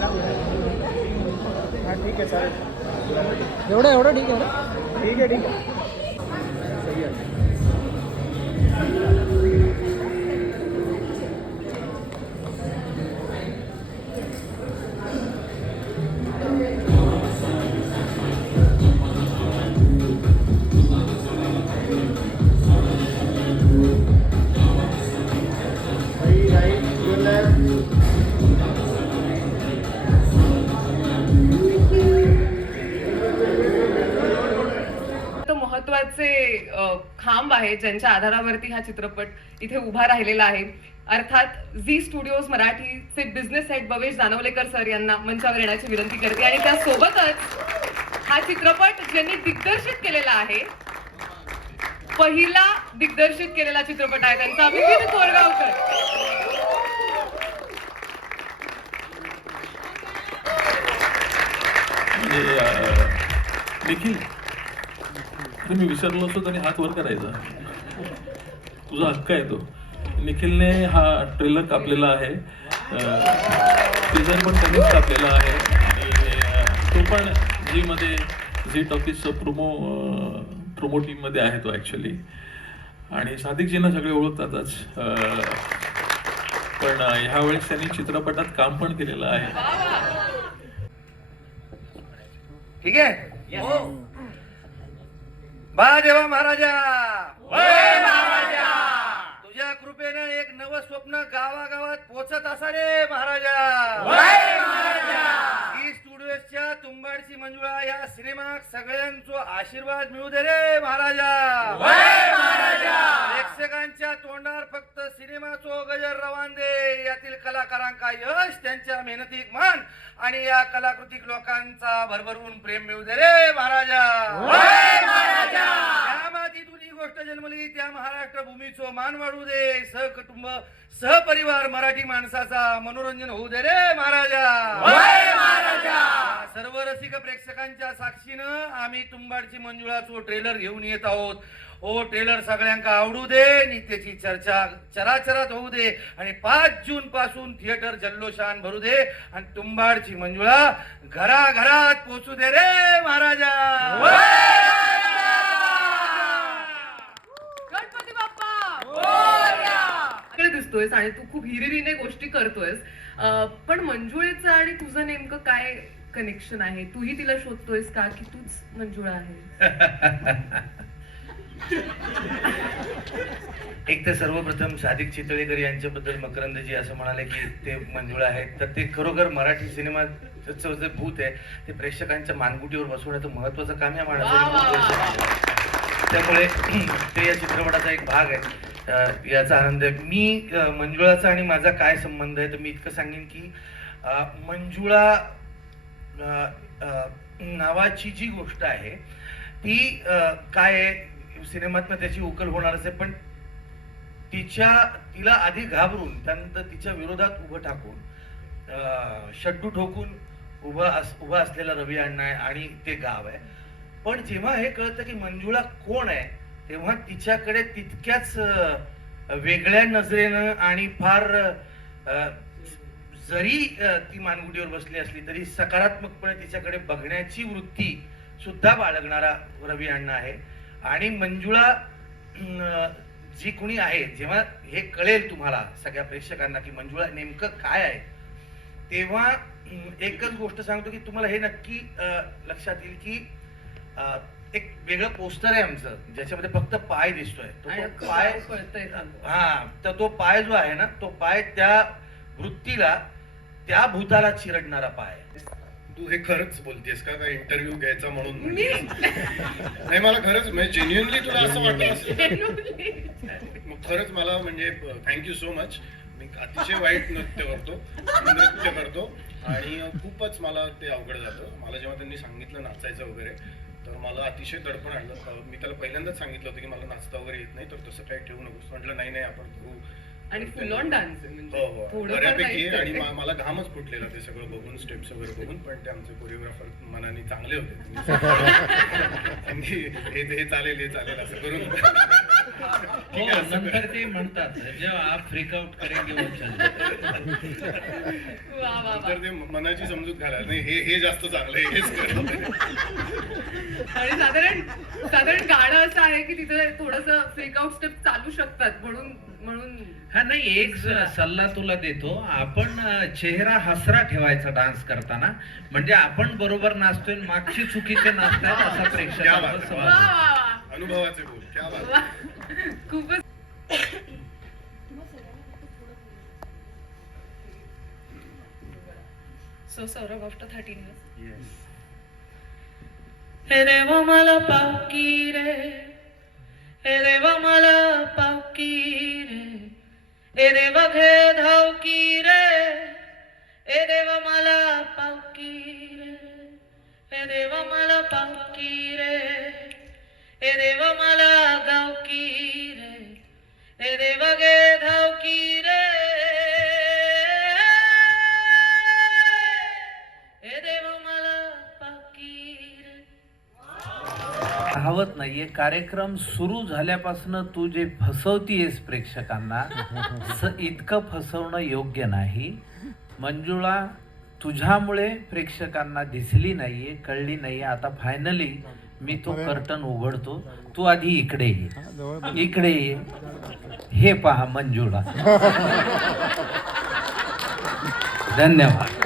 हाँ ठीक है चालेल. एवढं ठीक आहे ना. ठीक आहे सही आहे. महत्वाचे खांब आहे ज्यांच्या आधारावरती हा चित्रपट इथे उभा राहिलेला आहे. अर्थात झी स्टुडिओज मराठीचे बिझनेस हेड भवेश दानवलेकर सर यांना मंचावर येण्याची विनंती करते. आणि त्यासोबतच हा चित्रपट ज्यांनी दिग्दर्शित केलेला आहे, पहिला दिग्दर्शित केलेला चित्रपट आहे त्यांचा, अभिजित कोरगावकर. निखिल, मी विसरलो असतो तरी हात वर करायचा. तुझा हक्क आहे तो. निखिलने हा ट्रेलर कापलेला आहे, टीजर पण त्यांनीच कापलेला आहे आणि तो पण झी टॉकीजचं प्रोमो टीममध्ये आहे तो ॲक्च्युली. आणि सादिकजींना सगळे ओळखतातच, पण ह्यावेळेस त्यांनी चित्रपटात काम पण केलेलं आहे. ठीक आहे. बा देवा महाराजा, तुझ्या कृपेनं एक नव स्वप्न गावागावात पोचत असा रे महाराजा. ही स्टुडिओच्या तुंबाडची मंजुळा या सिनेमाक सगळ्यांचो आशीर्वाद मिळू दे रे महाराजा. प्रेक्षकांच्या तोंडावर फक्त सिनेमाचो गजर रवान दे. यातील कलाकारांका यश, त्यांच्या मेहनतीक मान आणि या कलाकृतिक लोकांचा भरभरून प्रेम मिळू दे रे महाराजा. या मातीतून ही गोष्ट जन्मली त्या महाराष्ट्र भूमीचो मान वाढू दे. सहकुटुंब सहपरिवार मराठी माणसाचा मनोरंजन होऊ दे रे महाराजा. सर्व रसिक प्रेक्षकांच्या साक्षीनं आम्ही तुंबाडची मंजुळाचो ट्रेलर घेऊन येत आहोत. ओ ट्रेलर सगळ्यांका आवडू दे आणि त्याची चर्चा चराचरात होऊ दे आणि 5 जून पासून थिएटर जल्लोषान भरू दे आणि तुंबाडची मंजुळा घराघरात पोहोचू दे रे महाराजा. गणपती बाप्पा दिसतोयस आणि तू खूप हिरिरीने गोष्टी करतोयस, पण मंजुळेचं आणि तुझं नेमकं काय कनेक्शन आहे? तूही तिला शोधतोयस का की तूच मंजुळा आहे? एक तर सर्वप्रथम सादिक चितळेकर यांच्याबद्दल मकरंदजी असं म्हणाले की ते मंजुळा आहेत, तर ते खरोखर मराठी सिनेमाचं जे भूत आहे ते प्रेक्षकांच्या मानगुटीवर बसवण्याचं महत्वाचं काम या माणसाने. त्यामुळे ते या चित्रपटाचा एक भाग आहे, याचा आनंद आहे. मी मंजुळाचा आणि माझा काय संबंध आहे तर मी इतकं सांगेन की मंजुळा नावाची जी गोष्ट आहे ती काय आहे, सिनेमातनं त्याची उकल होणारच आहे, पण तिला आधी घाबरून त्यानंतर तिच्या विरोधात उभं टाकून शड्डू ठोकून उभा असलेला रवी अण्णा आहे आणि ते गाव आहे. पण जेव्हा हे कळतं की मंजुळा कोण आहे तेव्हा तिच्याकडे तितक्याच वेगळ्या नजरेनं आणि फार जरी ती मानगुटीवर बसली असली तरी सकारात्मकपणे तिच्याकडे बघण्याची वृत्ती सुद्धा बाळगणारा रवी अण्णा आहे. आणि मंजुळा जी कोणी आहे, जेव्हा हे कळेल तुम्हाला सगळ्या प्रेक्षकांना की मंजुळा नेमकं काय आहे, तेव्हा एकच गोष्ट सांगतो की तुम्हाला हे नक्की लक्षात येईल की एक वेगळं पोस्टर आहे आमचं ज्याच्यामध्ये फक्त पाय दिसतोय. तो पाय तर तो पाय जो आहे ना, तो पाय त्या वृत्तीला, त्या भूताला चिरडणारा पाय. तू हे खरंच बोलतेस का इंटरव्ह्यू घ्यायचा म्हणून? नाही, मला खरंच म्हणजे जेन्युइनली तुला असं वाटत असेल मग खरंच मला म्हणजे थँक्यू सो मच. मी अतिशय वाईट नृत्य करतो आणि खूपच मला ते अवघड जातं. मला जेव्हा त्यांनी सांगितलं नाचायचं वगैरे तर मला अतिशय दडपण आणलं. मी त्याला पहिल्यांदाच सांगितलं होतं की मला नाचता वगैरे येत नाही, तर तसं काही ठेवू नकोस. म्हटलं नाही आपण करू. आणि फुल ऑन डान्स हो बऱ्यापैकी. आणि मला घामच फुटलेला ते सगळं बघून, स्टेप्स वगैरे बघून. पण ते आमचे कोरिओग्राफर मनाने चांगले होते. हे चालेल असं करून ठीक आहे, असं नंतर ते म्हणतात जेव्हा आप फ्रीक आउट करेंगे वो चल वा वा वा तर ते मनाची समजूत घाला नाही हे जास्त चांगलं आहे हेच कर. आणि साधारण गाणं असं आहे की तिथे थोडस फ्रीकआउट स्टेप चालू शकतात म्हणून हा नाही एक सल्ला तुला देतो आपण चेहरा हसरा ठेवायचा डान्स करताना म्हणजे आपण बरोबर नाचतोय आणि मागची चुकीचे नाचतात असा क्या प्रेक्षकांचा बात आहे. वा समज वा वा अनुभवाचे बोल क्या बात. वा. खूपच सो सौरभ आफ्टर 13 years हे देवा मला पावकी रे, हे देवा मला पावकी रे, हे देवा घे धावकी रे, हे देवा मला पावकी रे, हे देवा मला पावकी रे, हे देवा मला गावकी रे, हे देवा घे धावकी रे, हे देवा मला पावकी रे. राहवत नाहीये. कार्यक्रम सुरू झाल्यापासून तू जे फसवतीयस प्रेक्षकांना इतकं फसवणं योग्य नाही. मंजुळा तुझ्यामुळे प्रेक्षकांना दिसली नाहीये, कळली नाहीये. आता फायनली मी तो कर्टन उघडतो. तू आधी इकडे ये, इकडे ये. हे पहा मंजुळा. धन्यवाद.